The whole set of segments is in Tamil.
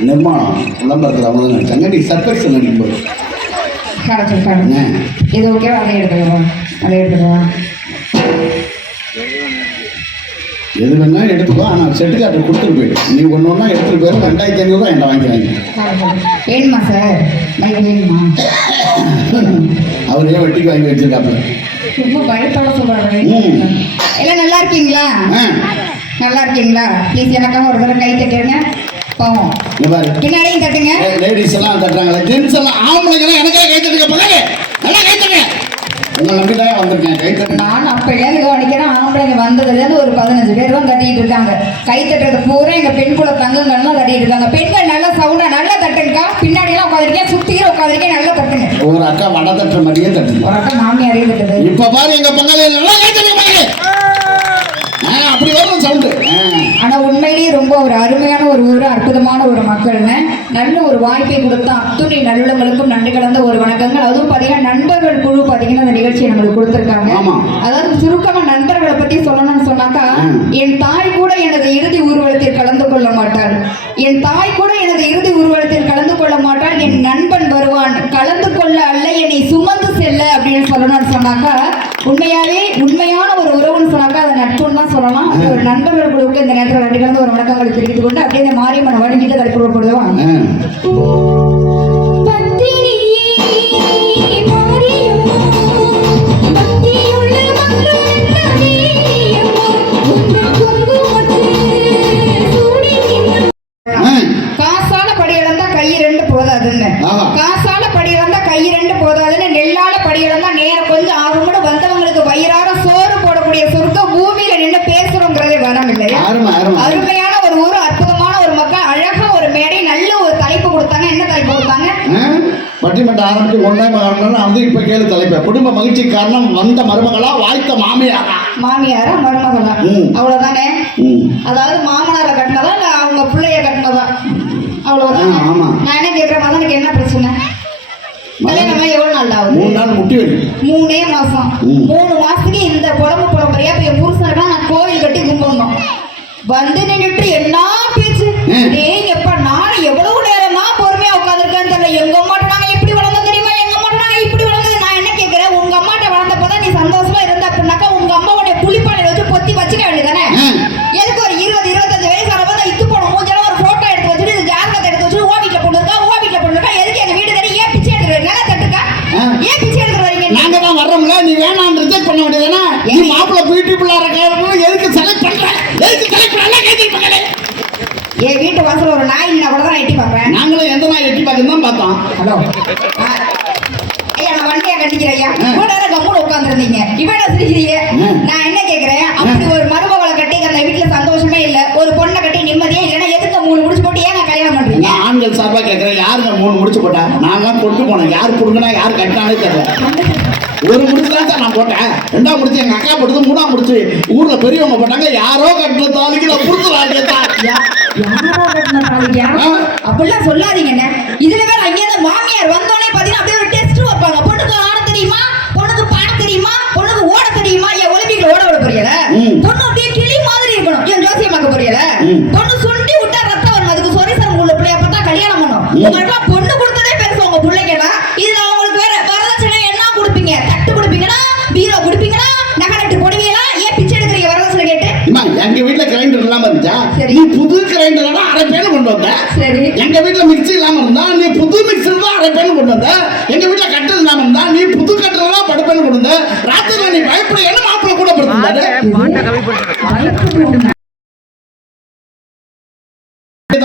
நிர்மாணம் விளம்பரத்தில் அவங்க நடிச்சாங்க நீ சர்ப்ரைஸ் நடிக்கும்போது கரெக்ட் என்ன? இது ஓகேவா அதை எது வேணா எடுத்துக்கோ ஆனால் செட்டு காட்டை கொடுத்துட்டு போயிடு. நீ ஒன்று ஒன்றா எடுத்துகிட்டு போயிரு ரெண்டாயிரத்தி ஐநூறுரூவா என்கிட்ட வாங்கிக்கிறாங்க வேணுமா சார் வேணுமா? அவர் ஏன் வெட்டிக்கு வாங்கி வச்சிருக்காப்புல. ரொம்ப பயப்பட சொல்றாரு. ம். எல்லாம் நல்லா இருக்கீங்களா? நல்லா இருக்கீங்களா? ப்ளீஸ் எனக்காக ஒரு தடவை கை தட்டிடுங்க போவோம். பின்னாடியும் தட்டுங்க. லேடிஸ் எல்லாம் தட்டுறாங்களே. ஜென்ஸ் எல்லாம் ஆம்பளைங்கெல்லாம் எனக்கே கை தட்டுங்க. பகலே நல்லா கை தட்டுங்க. உங்களை நம்பி தான் வந்திருக்கேன். கை தட்டுங்க. நான் அப்பையிலேருந்து கவனிக்கிறேன் ஆம்பளைங்க வந்ததுலேருந்து ஒரு பதினஞ்சு பேர் தான் தட்டிட்டு இருக்காங்க. கை தட்டுறது பூரா எங்க பெண் குல தங்கங்கள்லாம் தட்டிட்டு இருக்காங்க. பெண்கள் நல்லா சவுண்டா நல்லா தட்டுங்கக்கா. பின்னாடி எல்லாம் உட்காந்துருக்கேன் சுத்திக்கிற உட்காந்துருக்கேன் நல்லா தட்டுங்க. ஒரு அக்கா வடை தட்டுற மாதிரியே தட்டுங்க. ஒரு அக்கா மாமியாரே தட்டுது. இப்ப பாரு எங்க பங்காளி நல்லா கை தட்டுங்க வரும் சவுண்டு ஆனா உண்மையிலேயே ரொம்ப ஒரு அருமையான ஒரு ஊர் அற்புதமான ஒரு மக்கள்னு நல்ல ஒரு வாய்ப்பை கொடுத்த அத்துணை நல்லுள்ளங்களுக்கும் நன்றி கலந்த ஒரு வணக்கங்கள். அதுவும் பாத்தீங்கன்னா நண்பர்கள் குழு பாத்தீங்கன்னா அந்த நிகழ்ச்சியை நம்மளுக்கு கொடுத்திருக்காங்க. அதாவது சுருக்கமா நண்பர்களை பத்தி சொல்லணும்னு சொன்னாக்கா ம். என் தாய் கூட எனது இறுதி ஊர்வலத்தில் கலந்து கொள்ள மாட்டாள் என் தாய் கூட எனது இறுதி ஊர்வலத்தில் கலந்து கொள்ள மாட்டாள் என் நண்பன் வருவான் கலந்து கொள்ள அல்ல என்னை சுமந்து செல்ல அப்படின்னு சொல்லணும்னு சொன்னாக்கா உண்மையாவே உண்மையான ஒரு உறவுன்னு சொன்னாக்கா அதை நட்புன்னு தான் நண்பர்கள் குழுவுக்கு இந்த நேரத்தில் ரெண்டு கலந்து ஒரு வணக்கங்களை தெரிவித்துக் கொண்டு அப்படியே மாரியம்மனை வணங்கிட்டு தலைப்புறப்படுவோம் காசால படி இழந்தா கை ரெண்டு போதாதுன்னு. காசால படி இழந்தா கை ரெண்டு போதாதுன்னு நெல்லால படி இழந்தா நேரம் கொஞ்சம் ஆகும்னு வந்தவங்களுக்கு வயிறார சோறு போடக்கூடிய சொர்க்க பூமியில நின்று பேசுறோங்கிறதே வரம் இல்லையா அருமை அருமை அருமையான ஒரு ஊர் அற்புதமான ஒரு மக்கள் அழகா ஒரு மேடை நல்ல ஒரு தலைப்பு கொடுத்தாங்க என்ன தலைப்பு கொடுத்தாங்க பட்டிமன்ற ஆரம்பிச்சு ஒன்றே மகன் வந்து இப்ப கேளு தலைப்ப. குடும்ப மகிழ்ச்சி காரணம் வந்த மருமகளா வாய்த்த மாமியாரா? மாமியாரா மருமகளா? ம். அதாவது மாமனாரை கட்டினதா இல்ல அவங்க பிள்ளைய கட்டினதா? ஆமா. நான் என்ன கேட்கிறேன் மதனுக்கு என்ன பிரச்சனை? கல்யாணமா எவ்வளவு நாள் ஆகுது? மூணு நாள் முட்டி மூணே மாசம். ம். மூணு மாசத்துக்கு இந்த புலம்பு புலம்புறியா இப்ப என் புருஷனுக்கு நான் கோயில் கட்டி கும்பிடணும். வந்து நின்றுட்டு என்ன என் வீட்டு வாசல் ஒரு நாய் நின்னா கூட தான் எட்டி பார்ப்பேன். நாங்களும் எந்த நாள் எட்டி பார்க்க தான் பார்த்தோம். ஹலோ. ஐயா நான் வண்டியா கட்டிக்கிறேன் ஐயா. கூட நேரம் கம்முன்னு உட்காந்துருந்தீங்க என்ன சிரிக்கிறீங்க. நான் என்ன கேக்குறேன்? அப்படி ஒரு மருமகளை கட்டி அந்த வீட்டுல சந்தோஷமே இல்ல. ஒரு பொண்ணை கட்டி நிம்மதியே இல்லைன்னா எதுக்கு மூணு முடிச்சு போட்டு ஏங்க கல்யாணம் பண்றீங்க? நான் ஆண்கள் சார்பா கேட்கறேன் யாருங்க மூணு முடிச்சு போட்டா? நான்லாம் கொண்டு போனேன். யார் கொடுங்கனா யார் கட்டினாலே தெரியல. ஒரு முடிச்சு தான் நான் போட்டேன் ரெண்டாம் முடிச்சு எங்க அக்கா போட்டது மூணாம் முடிச்சு ஊர்ல பெரியவங்க போட்டாங்க யாரோ கட்டின தாலிக்கு நான்? ஆ. அப்படிலாம் சொல்லாதீங்கண்ணே இதுல வேற அங்கேயிருந்து மாமியார் வந்தோடனே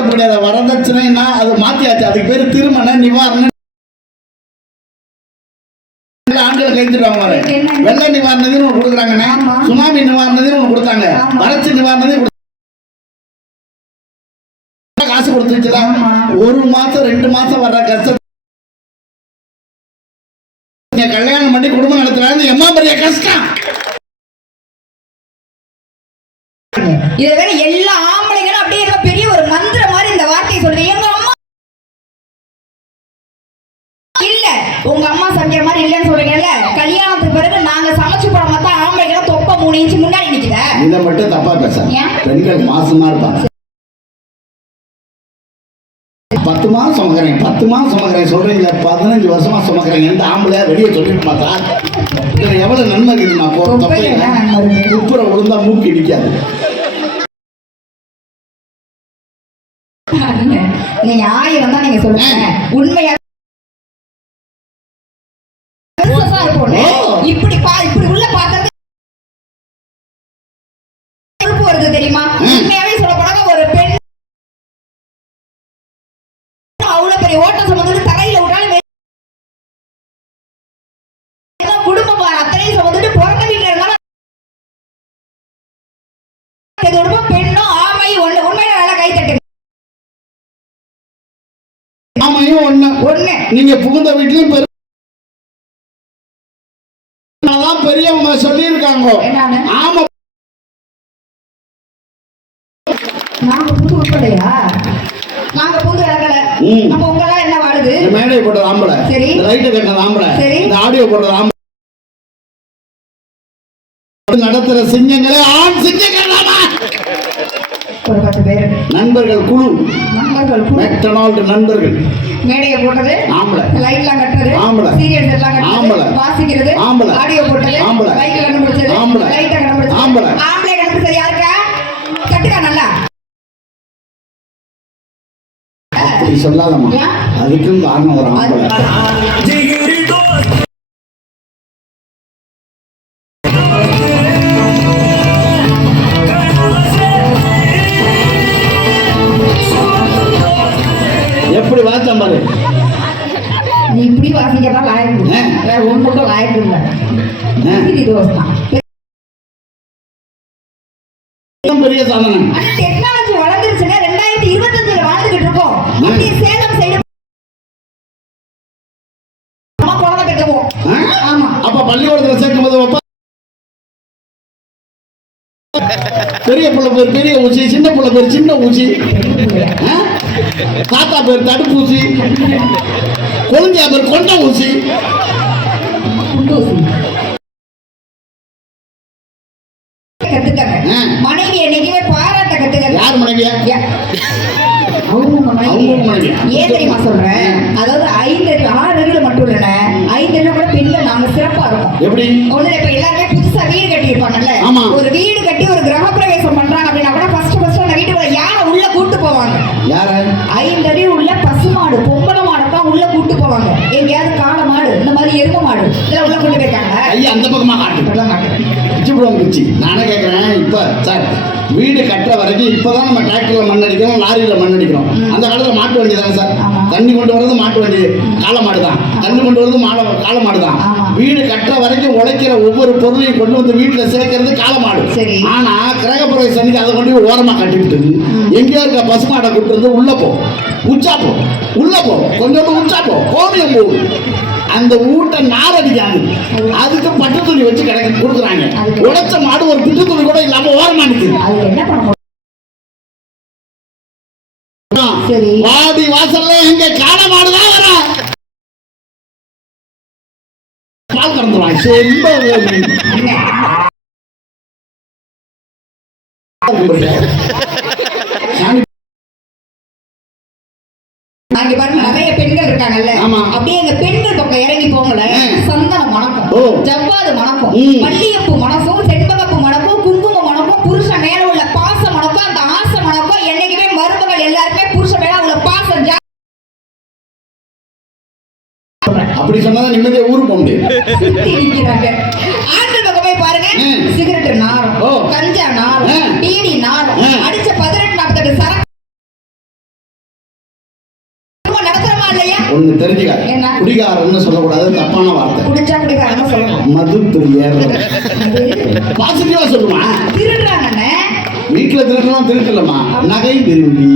முடியாத வரதட்சணைன்னா அது மாத்தியாச்சு அதுக்கு பேரு திருமண நிவாரண ஆண்களை கைத்துட்டாங்க பாரு. என்ன? வெள்ள நிவாரணதின்னு ஒண்ணு கொடுக்குறாங்கண்ணே சுனாமி நிவாரணதின்னு ஒண்ணு கொடுத்தாங்க வறட்சி நிவாரணதி காசு கொடுத்துச்சுல ஒரு மாசம் ரெண்டு மாசம் வர்ற கஷ்டம் நீங்க கல்யாணம் பண்ணி குடும்பம் நடத்துறாங்க எம்மா பெரிய கஷ்டம் இதை வேற எல்லா ஆம்பளைங்களும் அப்படியே ஏதோ பெரிய ஒரு மந்திர மாதிரி இந்த வார்த்தையை சொல்றீங்க. எங்க அம்மா இல்ல. உங்க அம்மா சமைக்கிற மாதிரி இல்லைன்னு சொல்றீங்கல்ல. கல்யாணத்துக்கு பிறகு நாங்க சமைச்சு போட மாத்தா ஆம்பளைங்களும் தொப்பை மூணு இன்ச்சு முன்னாடி நிக்குத? இதை மட்டும் தப்பா பேச? பெண்கள் மாசமா இருப்பாங்க. பத்து மாதம் சுமக்கிறேன் பத்து மாதம் சுமக்கிறேன். சொல்றீங்களே பதினஞ்சு வருஷமா சுமக்கிறேன். எந்த ஆம்பளையா வெளியே சொல்லிட்டு பார்த்தா இதுல எவ்வளவு நன்மை இருக்குதுமா போற தொப்பை? குப்புற விழுந்தா மூக்கு இடிக்காது. நீங்க ஆயிரம் தான் நீங்க சொல்லுங்க. உண்மையா. இப்படி பா இப்படி உள்ள கருப்பு வருது தெரியுமா. உண்மையாவே சொல்ல போனா ஒரு பெண் அவ்வளவு பெரிய ஓட்டம் சுமந்துட்டு தரையில விட்டாலும் குடும்பம் அத்தனையும் சுமந்துட்டு பிறந்த வீட்டுல இருந்தாலும் ஒண்ணு நீங்க புகுந்த வீட்லயும் பெரு பெரியவங்க சொல்லியிருக்காங்க என்னன்னு? ஆமா நாங்க புது உட்படையா நாங்க புது இறங்கல ம். அப்ப உங்களாம் என்ன வாழுது மேடை போட்டது ஆம்பளை சரி. லைட்டு கட்டினது ஆம்பளை சரி. இந்த ஆடியோ போட்டது ஆம்பளை நடத்துற சிங்கங்களே ஆண் சிங்கங்கள்? ஒரு பத்து பேர் நண்பர்கள் குழு நண்பர்கள் குழு. மெக்டொனால்டு நண்பர்கள் மேடையை போட்டது ஆம்பளை லைட்லாம் கட்டுறது ஆம்பளை. சீரியல்ஸ் எல்லாம் ஆம்பளை. கட்டுறது வாசிக்கிறது ஆம்பளை. ஆடியோ போட்டது ஆம்பளை. லைட் கண்டுபிடிச்சது ஆம்பளை. கண்டுபிடிச்சது ஆம்பளை. ஆம்பளை கண்டுபிடிச்சது யாருக்கா கட்டுக்கா நல்லா அப்படி சொல்லாதம்மா ஏன்? அதுக்கும் காரணம் ஒரு ஆம்பளை ஆனா டெக்னாலஜி வளர்ந்துருச்சுன்னா ரெண்டாயிரத்தி இருபத்தஞ்சுல வாழ்ந்துகிட்டு இருக்கோம் அப்படி சேலம் சைடு குழந்தை? ஆமா. அப்ப பள்ளிக்கூடத்துல சேர்க்கும் போது. பெரிய புள்ள பேர் பெரிய ஊசி சின்ன புள்ள பேர் சின்ன ஊசி? தாத்தா பேர் தடுப்பூசி. கொழுந்தியா பேர் கொண்ட ஊசி. கத்துக்கங்க. மனைவி என்னைக்குமே பாராட்ட கத்துக்கங்க யார் மனைவியா? ஏன் தெரியுமா சொல்றேன்? அதாவது ஐந்தறிவு ஆறு அறிவுல மட்டும் இல்லைண்ண. ஐந்தறிவு கூட பெண்கள் நாங்க சிறப்பா இருக்கோம். எப்படி? ஒண்ணுல இப்ப எல்லாருமே புதுசா வீடு கட்டி இருப்பாங்கல்ல. ஒரு வீடு கட்டி ஒரு கிரகப்பிரவேசம் பண்றாங்க அப்படின்னா கூட ஃபர்ஸ்ட் ஃபர்ஸ்ட் அந்த வீட்டுக்குள்ள யாரை உள்ள கூட்டு போவாங்க? யார? ஐந்தறிவு உள்ள பசுமாடு பொம்பளை மாடு தான் உள்ள கூட்டு போவாங்க. எங்கேயாவது காளை மாடு இந்த மாதிரி எரும மாடு இதெல்லாம் உள்ள கொண்டு போயிருக்காங்க. ஐயா அந்த பக்கமா காட்டு. மாட்டேன் பிச்சு நானே கேட்குறேன் இப்போ சார் வீடு கட்டுற வரைக்கும் இப்போதான் நம்ம டிராக்டரில் மண் அடிக்கிறோம் லாரியில் மண் அடிக்கிறோம். அந்த காலத்தில் மாட்டு வண்டி தானே சார். தண்ணி கொண்டு வர்றது மாட்டு வண்டி காளை மாடு தான். தண்ணி கொண்டு வர்றது மாட காளை மாடு தான். வீடு கட்டுற வரைக்கும் உழைக்கிற ஒவ்வொரு பொருளையும் கொண்டு வந்து வீட்டில் சேர்க்கறது காளை மாடு. சரி. ஆனா கிரகப்பிரவேச அன்னைக்கு அதை கொண்டு ஓரமாக கட்டிவிட்டு எங்கேயோ இருக்க பசுமாடை கூட்டு வந்து உள்ள போ. உச்சா போ. உள்ள போ. கொஞ்சோண்டு உச்சா போ. கோமியம் போ. அந்த ஊட்ட நார் அடிக்காது அதுக்கு பட்டு துணி வச்சு கிடைக்க கொடுக்குறாங்க உடைச்ச மாடு ஒரு பிட்டு துணி கூட இல்லாம ஓரமா நிக்குது. அது என்ன பண்ண முடியும் சரி. வாடி வாசல்ல எங்க காண மாடுதான் வர பால் கறந்துருவாங்க. செம்ப அங்க பாருங்க நிறைய பெண்கள் இருக்காங்கல்ல. அப்படியே எங்க பெண்கள் பக்கம் இறங்கி போங்கல ஆ. சந்தனம். மணக்கும் ஜவ்வாது மணக்கும். மல்லிகைப்பூ மணக்கும் செண்பகப்பூ மணக்கும் குங்குமம் மணக்கும் புருஷன் மேல உள்ள பாசம் மணக்கும் அந்த ஆசை மணக்கும் என்னைக்குமே மருமகள் எல்லாருமே புருஷன் மேல உள்ள பாசம் அப்படி சொன்னாதான் நிம்மதியா ஊருக்கு போக முடியும். ஆண்கள் பக்கம் பாருங்க. சிகரெட் நாரம். கஞ்சா நாரம். பீடி நாரம். அடிச்ச பதினெட்டு நாற்பத்தெட்டு சரக்கு குடிகாரன்னு சொல்லக்கூடாது தப்பான வார்த்தை. குடிச்சா குடிக்காரன்னு சொல்லணும். மது பிரியர் பாசிட்டிவா சொல்லுமா? திருடுறாங்கண்ணே. வீட்டுல திருடலாம் திருட்டலமா நகை விரும்பி.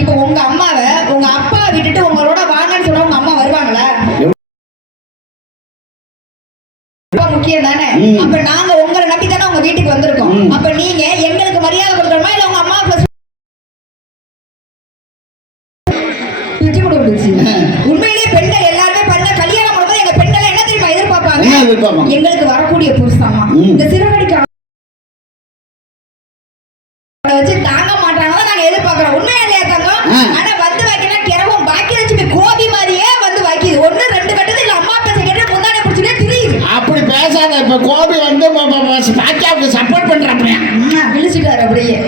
இப்ப உங்க அம்மாவை உங்க அப்பா விட்டுட்டு உங்களோட வாங்கன்னு சொல்ல உங்க அம்மா வருவாங்களா? முக்கியம் தானே. அப்ப நாங்க உங்களை நம்பி தானே உங்க வீட்டுக்கு வந்திருக்கோம். அப்ப நீங்க எங்களுக்கு மரியாதை கொடுக்கணுமா? இல்ல உங்க அம்மா பிச்சு கொடுத்துச்சு உண்மையிலேயே பெண்கள் எல்லாருமே பண்ண கல்யாணம் பண்ணும்போது எங்க பெண்கள் என்ன தெரியுமா எதிர்பார்ப்பாங்க? எங்களுக்கு வரக்கூடிய புருஷமா. இந்த சிறுகடிக்க வச்சு தாங்க மாட்டாங்க நாங்க எதிர்பார்க்கிறோம். உண்மையா இல்லையா தங்கம். ஆனா வந்து வைக்கணும் கிரவம் பாக்கியலட்சுமி கோபி மாதிரியே வந்து வைக்கிது. ஒண்ணு ரெண்டு கட்டது இல்ல அம்மா பேச கேட்டு முந்தானே பிடிச்சிட்டே திரியுது. அப்படி பேசாத இப்ப கோபி வந்து ப- ப- ப- பாக்கியாவுக்கு சப்போர்ட் பண்றாப்லையா அம்மா, அப்படியே.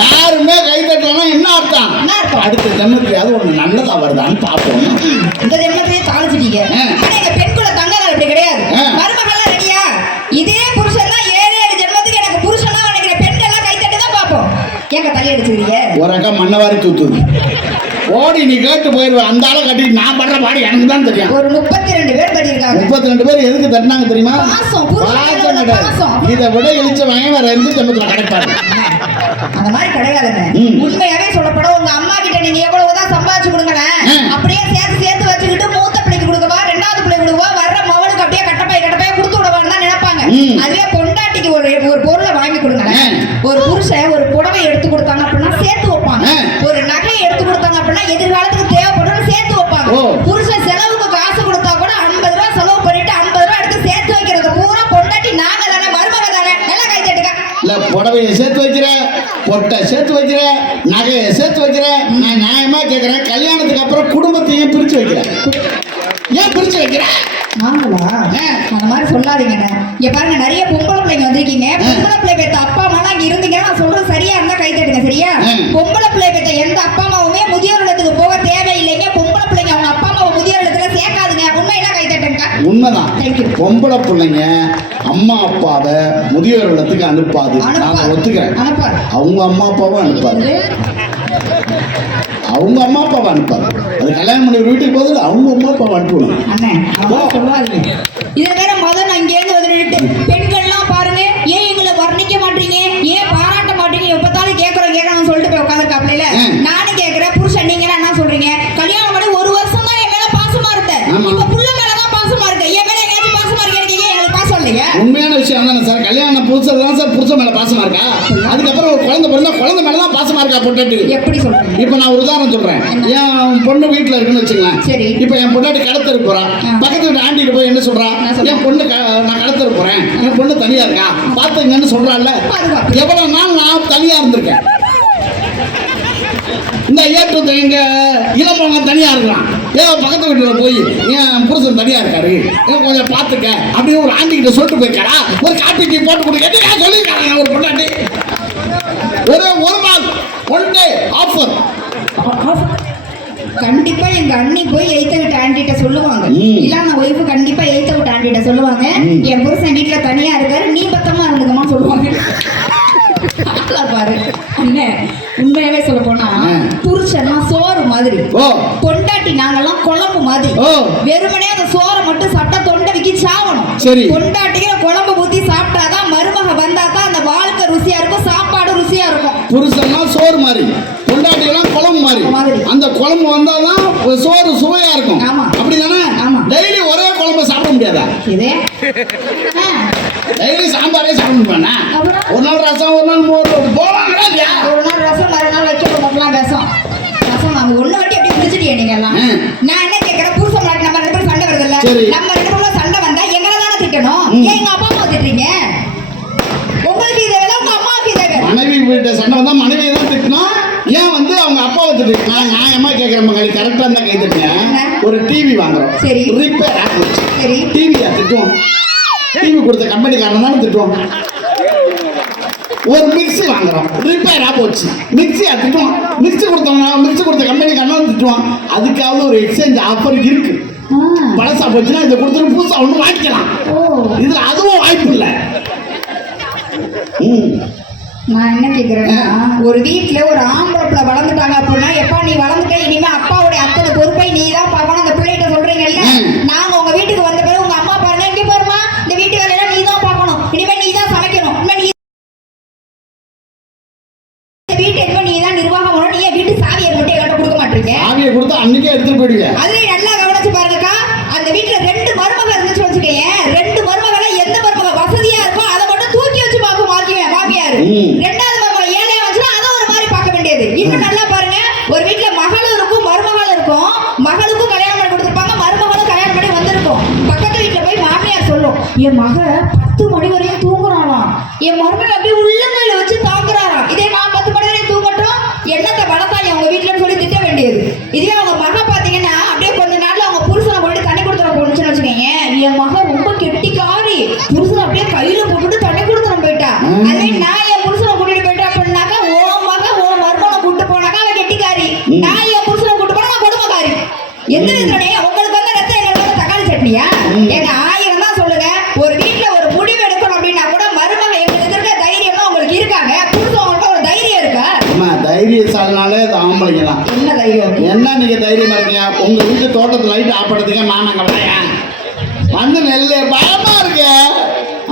யாருமே கை தட்டலாம் என்ன அர்த்தம்? அடுத்த ஜென்மத்திலேயாவது ஒண்ணு நல்லதா வருதான்னு பார்ப்போம். இந்த ஜென்மத்திலே தாளிச்சிட்டீங்க. ஆனா எங்க பெண் குல தங்கங்கள் அப்படி கிடையாது. மருமகள்லாம் ரெடியா? இதே புருஷன் தான் ஏழு ஏழு ஜென்மத்துக்கு எனக்கு புருஷன் நினைக்கிற பெண்கள் எல்லாம் கை தட்டி தான் பார்ப்போம். ஏங்க தள்ளி அடிச்சுக்கிறீங்க? ஒரு அக்கா மண்ணவாரி தூத்துது. ஓடி நீ கேட்டு போயிருவ. அந்த ஆளை கட்டிட்டு நான் படுற பாடு எனக்கு தான் தெரியும். ஒரு முப்பத்தி ரெண்டு பேர் கட்டியிருக்காங்க. முப்பத்தி ரெண்டு பேர் எதுக்கு தட்டினாங்க தெரியுமா? பாசம், கிடையாது. இதை விட இழிச்சவன் வேற எந்த ஜென்மத்துல கிடைப்பாரு. அந்த மாதிரி கிடையாதுங்க. உண்மையாவே ஏன் பிரிச்சு வைக்கிற ஆமாங்களா ஆ. அந்த மாதிரி சொல்லாதீங்கண்ணே இங்க பாருங்க நிறைய பொம்பளை பிள்ளைங்க வந்திருக்கீங்க. பொம்பளை பிள்ளை பெத்த அப்பா அம்மா இங்க இருந்தீங்கன்னா நான் சொல்றது சரியா இருந்தா கை தட்டுங்க சரியா. பொம்பளை பிள்ளை பெத்த எந்த அப்பா அம்மாவுமே முதியோர் இல்லத்துக்கு போக தேவையில்லைங்க. பொம்பளை பிள்ளைங்க அவங்க அப்பா அம்மாவை முதியோர் இல்லத்துல சேர்க்காதுங்க உண்மையெல்லாம் கை தட்டுங்க? உண்மைதான். பொம்பளை பிள்ளைங்க அம்மா அப்பாவை முதியோர் இல்லத்துக்கு அனுப்பாது. நான் ஒத்துக்கிறேன். அவங்க அம்மா அப்பாவும் அனுப்பாது. அவங்க அம்மா அப்பாவை அனுப்பாது அது கல்யாணம் பண்ணி வீட்டுக்கு போகுது அவங்க அம்மா அப்பாவை அனுப்புவாங்க. அண்ணே அவன் மேல தான் பாசமா இருக்கா பொண்டாட்டி. எப்படி சொல்றீங்க? இப்போ நான் ஒரு உதாரணம் சொல்றேன். என் பொண்ணு வீட்டில் இருக்குன்னு வச்சுங்களேன் சரி. இப்போ என் பொண்டாட்டி கடத்தருக்கு போறான் ஆ. பக்கத்து வீட்டு ஆண்டிட்டு போய் என்ன சொல்றா? என் பொண்ணு நான் போறேன். என் பொண்ணு தனியா இருக்கா? பாத்துங்கன்னு பாதுகாப்பு. எவ்வளவு நாள் நான் தனியா இருந்திருக்கேன்? இந்த ஏற்று எங்க இளம்பவங்க தனியா இருக்கலாம் ஏன் பக்கத்து வீட்டுல போய் என் புருஷன் தனியா இருக்காரு. கொஞ்சம் பாத்துக்க. அப்படின்னு ஒரு ஆண்டி கிட்ட சொல்லிட்டு போயிருக்காரா? ஒரு காப்பி டீ போட்டு கொடுக்க சொல்லியிருக்காங்க ஒரு பொண்டாட்டி? ஒரு ஒரு நாள். ஒன் டே ஆஃபர் கண்டிப்பா எங்க அண்ணி போய் எய்த்த விட்டு ஆண்டிட்ட சொல்லுவாங்க. இல்லாம ஒய்ஃபு கண்டிப்பா எய்த்த விட்டு ஆண்டிட்ட சொல்லுவாங்க. என் புருஷன் வீட்டுல தனியா இருக்காரு நீ பத்தமா இருந்துக்கமா சொல்லுவாங்க. பாரு. அண்ணே உண்மையாவே சொல்ல போனா ஆ. புருஷன்னா சோறு மாதிரி. ஓ. பொண்டாட்டி நாங்கெல்லாம் குழம்பு மாதிரி. வெறுமனே அந்த சோறை மட்டும் சட்ட தொண்டடிக்கு சாவணும். சரி. பொண்டாட்டிக்கு குழம்பு ஊத்தி சாப்பிட்டாதான் மருமக வந்தாதான் அந்த வாழ்க்கை ருசியா இருக்கும் சாப்பாடு ருசியா இருக்கும். புருஷன்னா சோறு மாதிரி பொண்டாட்டியெல்லாம் குழம்பு மாதிரி. அந்த குழம்பு வந்தாதான் சோறு சுவையா இருக்கும் ஆமா. அப்படிதானே ஆமா. டெய்லி ஒரே குழம்பு சாப்பிட முடியாதா. டெய்லி சாம்பாரே சாப்பிட முடியுமா அப்புறம்? ஒரு நாள் ரசம் ஒரு நாள் மோர் போவாங்களா ஒரு நாள் ரசம் மறுநாள் வைக்க போகலாம் விஷம் ரசம் நம்ம ஒண்ணு வட்டி அப்படி குடிச்சிட்டியே நீங்க எல்லாம். நான் என்ன கேட்கறேன் புருஷ மாட்டி நம்ம ரெண்டு பேரும் சண்டை வருது இல்ல. நம்ம ரெண்டு பேரும் சண்டை வந்தா எங்களை தானே திட்டணும் எங்க அப்பா அம்மா திட்டுறீங்க உங்களுக்கு இதை விட உங்க அம்மாவுக்கு இதை வேணும் மனைவி வீட்டு சண்டை வந்தா மனைவியை தான் திட்டணும் ஏன் வந்து அவங்க அப்பாவை திட்ட நான் நியாயமா கேட்குறேன் மகளி கரெக்டாக இருந்தால் கை ஒரு டிவி வாங்குறோம். சரி. ரிப்பேர் ஆப் சரி. டிவியா திட்டுவோம். டிவி கொடுத்த கம்பெனிக்காரன் தானே திட்டுவோம் ஒரு மிக்ஸி வாங்குறோம். ரிப்பேரா போச்சு மிக்ஸியா திட்டுவோம் மிக்ஸி கொடுத்தோம்னா மிக்ஸி கொடுத்த கம்பெனிக்காரன் திட்டுவான். அதுக்காவது ஒரு எக்ஸ்சேஞ்ச் ஆஃபர் இருக்கு. ஆ, பழசா போச்சுன்னா இதை கொடுத்துட்டு புதுசா ஒன்று வாங்கிக்கலாம். இதுல அதுவும் வாய்ப்பு இல்லை. நான் என்ன கேக்குறேன்னா ஒரு வீட்ல ஒரு ஆம்பளை பிள்ளை வளர்ந்துட்டாங்க அப்படின்னா எப்பா நீ வளர்ந்துட்ட இனிமே அப்பாவுடைய அத்தனை பொறுப்பை நீ தான் பார்க்கணும். அந்த பிள்ளைகிட்ட சொல்றீங்கல்ல. நாங்க உங்க வீட்டுக்கு வந்த பிறகு உங்க அம்மா பாருங்க இங்க பாருமா இந்த வீட்டு வேலையெல்லாம் நீ தான் பார்க்கணும். இனிமே நீ தான் சமைக்கணும். இனிமே நீ வீட்டு இனிமே நீ தான் நிர்வாகம் பண்ணணும். நீ வீட்டு சாவியை மட்டும் என்கிட்ட கொடுக்க மாட்டீங்க சாவியை கொடுத்தா அன்னைக்கே எடுத்துட்டு போயிடுவேன் அதுலயும் நல்லா கவனிச்சு பாருங்கக்கா அந்த வீட்டுல ரெண்டு மருமக இருந்துச்சு வச்சுக்கேன் ரெண்டு மருமகளை எந்த மருமக வசதியா இருக்கோ அதை மட்டும் தூக்கி வச்சு பார்க்கும் மாமியார் மாமியார் ம். ரெண்டாவது மருமக ஏழையா வச்சுன்னா அதை ஒரு மாதிரி பார்க்க வேண்டியது இன்னும் நல்லா பாருங்க ஒரு வீட்டுல மகளும் இருக்கும் மருமகளும் இருக்கும் மகளுக்கும் கல்யாணம் பண்ணி கொடுத்துருப்பாங்க மருமகளும் கல்யாணம் பண்ணி வந்திருக்கும் பக்கத்து வீட்டுல போய் மாமியார் சொல்லும் என் மக பத்து மணி வரையும் தூங்குறாளாம் என் மருமகள் அப்படியே உள்ளங்கையில வச்சு தாங்குறாராம். இதே நான் பத்து மணி வரையும் தூங்கட்டும்? என்னத்தை வளர்த்தா அவங்க வீட்டுலன்னு சொல்லி திட்ட வேண்டியது. இதே அவங்க மக பாத்தீங்கன்னா அப்படியே கொஞ்ச நாள்ல அவங்க புருஷனை போட்டு தண்ணி கொடுத்துட போனுச்சுன்னு வச்சுக்கோங்க என் மக ரொம்ப கெட்டிக்காரி புருஷனை அப்படியே கையில போட்டுட்டு தண்ணி கொடுத்துட போயிட்டா ம். அதே நான் என் புருஷனை கூட்டிட்டு போயிட்டேன் அப்படின்னாக்கா ஓ மக ஓ மருமனை கூட்டு போனாக்கா அவன் கெட்டிக்காரி ம். நான் என் புருஷனை கூட்டு போனா நான் கொடுமைக்காரி எந்த விதத்துலனே உங்களுக்கு வந்து ரத்தம் எங்களுக்கு வந்து தக்காளி சட்னியா ம். எங்க ஆயிரம் தான் சொல்லுங்க ஒரு வீட்ல ஒரு முடிவு எடுக்கணும் அப்படின்னா கூட மருமக எங்களுக்கு இருக்க தைரியமா உங்களுக்கு இருக்காங்க புருஷன் உங்களுக்கு ஒரு தைரியம் இருக்கா அம்மா தைரியசாலினாலே அது ஆம்பளைங்க தான் என்ன தைரியம் இருக்கு? என்ன நீங்க தைரியமா இருக்கீங்க. உங்க வீட்டு தோட்டத்து லைட் ஆஃப் பண்ணுறதுக்கு நான் அங்கே வரேன். வந்து நெல்லு பயமா இருக்கு.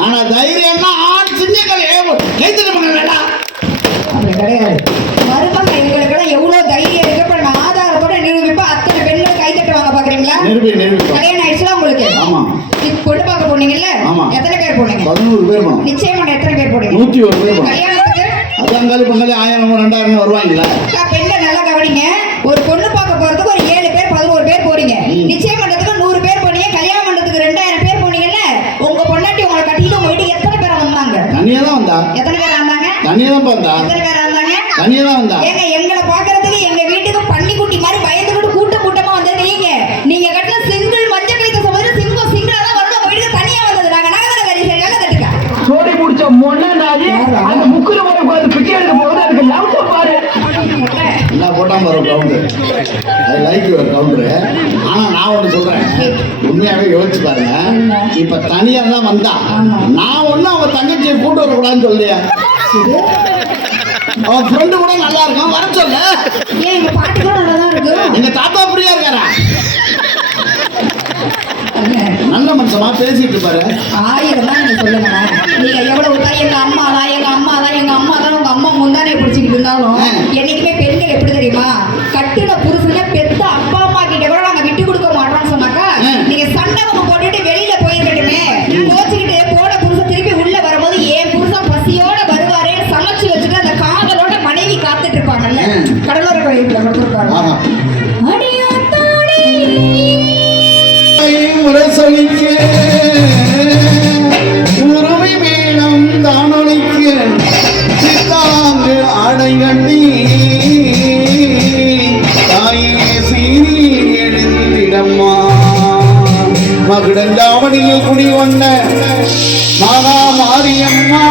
ஆனா தைரியம்னா ஆண் சிங்கங்கள் கைத்தட்டு பண்ணா அப்படி கிடையாது. மருமக எங்களுக்கெல்லாம் எவ்வளவு தைரியம் இருக்கு. இப்ப நான் ஆதாரத்தோட நிரூபிப்பா அத்தனை பெண்கள் கை தட்டுவாங்க பாக்குறீங்களா? நிரூபி நிரூபி. கல்யாணம் ஆயிடுச்சுல உங்களுக்கு? ஆமா. இப்ப பொண்ணு பார்க்க போனீங்கல்ல? ஆமா. எத்தனை பேர் போனீங்க? பதினோரு பேர் போனோம். நிச்சயமா எத்தனை பேர் போனீங்க? நூற்றி ஒரு பேர் கல்யாணத்துக்கு? அதாங்காலி பங்காளி ஆயிரம் ரெண்டாயிரம் வருவாங்களா. பெண்கள் நல்லா கவனிங்க. ஒரு பொண்ணு பார்க்க போறதுக்கு ஒரு ஏழு பேர் பதினோரு பேர் போறீங்க ம். நிச்சயம் பண்றதுக்கு நூறு பேர் போனீங்க கல்யாணம் பண்றதுக்கு ரெண்டாயிரம் பேர் போனீங்கல்ல உங்க பொண்டாட்டி உங்களை கட்டிட்டு உங்க வீட்டுக்கு எத்தனை பேர் வந்தாங்க தனியா தான் வந்தா? எத்தனை பேர் வந்தாங்க? தனியா தான் வந்தா எத்தனை பேர் வந்தாங்க? தனியா தான் வந்தா? ஏங்க எங்களை பாக்குறதுக்கு எங்க வீட்டுக்கு பன்னிக்குட்டி மாதிரி பயந்துகிட்டு கூட்டம் கூட்டமா வந்தது நீங்க நீங்க கட்டின சிங்கிள் மஞ்சள் கழித்த சகோதரி சிங்கம் சிங்கிளா தான் வரணும் உங்க வீட்டுக்கு தனியா வந்தது. நாங்க நகர கறி சரியாக தட்டுக்க சோடி முடிச்ச மொன்ன நாளே அந்த முக்குல வர உட்கார்ந்து பிச்சை எடுக்க போது அதுக்கு லவ் பாரு. கவுண்டர் அது லைக் ஒரு கவுண்டரு ஆனா நான் ஒன்று சொல்றேன். உண்மையாவே யோசிச்சு பாருங்க. இப்ப தனியா தான் வந்தா. நான் ஒன்னும் அவன் தங்கச்சியை கூட்டு வரக்கூடாதுன்னு சொல்லியா அவன் ஃப்ரெண்டு கூட நல்லா இருக்கான். வர சொல்ல. ஏன் எங்க பாட்டு கூட நல்லா தான் இருக்கு. எங்க தாத்தா பிரியா இருக்காரா? நல்ல மனுஷமா பேசிட்டு இருப்பாரு. ஆயிரம் தான் நீங்க சொல்லுங்க. நீங்க எவ்வளவு தான் எங்க அம்மா தான் எங்க அம்மா தான் எங்க அம்மா தான் உங்க அம்மா முந்தானே பிடிச்சிக்கிட்டு இருந்தாலும். என்னைக்குமே பெண்கள் எப்படி தெரியுமா? கட்டுன புருஷனை முரசொலிக்க உரிமை மேளம் தானொலிக்க சித்தாங்கு ஆடை தாயே சீரி எழுந்திடம்மா மகுடஞ்சாவடியில் குடி வந்த மகா மாரியம்மா